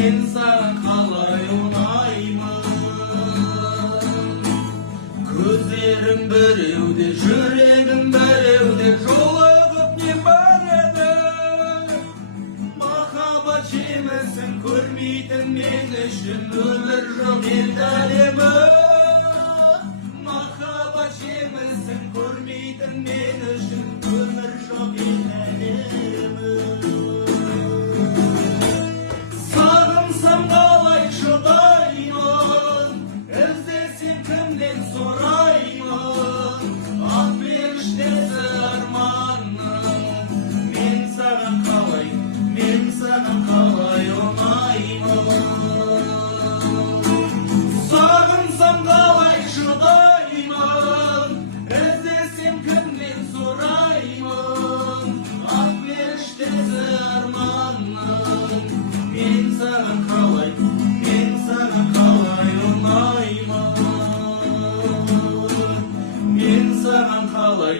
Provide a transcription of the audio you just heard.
мен саған қалай ұнаймын. Көздерің біреуде, жүрегің біреуде, жолығып не бар еді. Махаббат жемісін көрмейтін мен үшін өмір жоқ еді әлемі. Махаббат жемісін көрмейтін мен үшін өмір жоқ еді әлемі. Сағынсам қалай шыдаймын, іздесем кімнен сұраймын. Ақперіштесі арманым, мен саған қалай ұнаймын. Сағынсам қалай шыдаймын, іздесем кімнен сұраймын. Ақперіштесі арманым, мен саған қалай ұнаймын. Мен саған қалай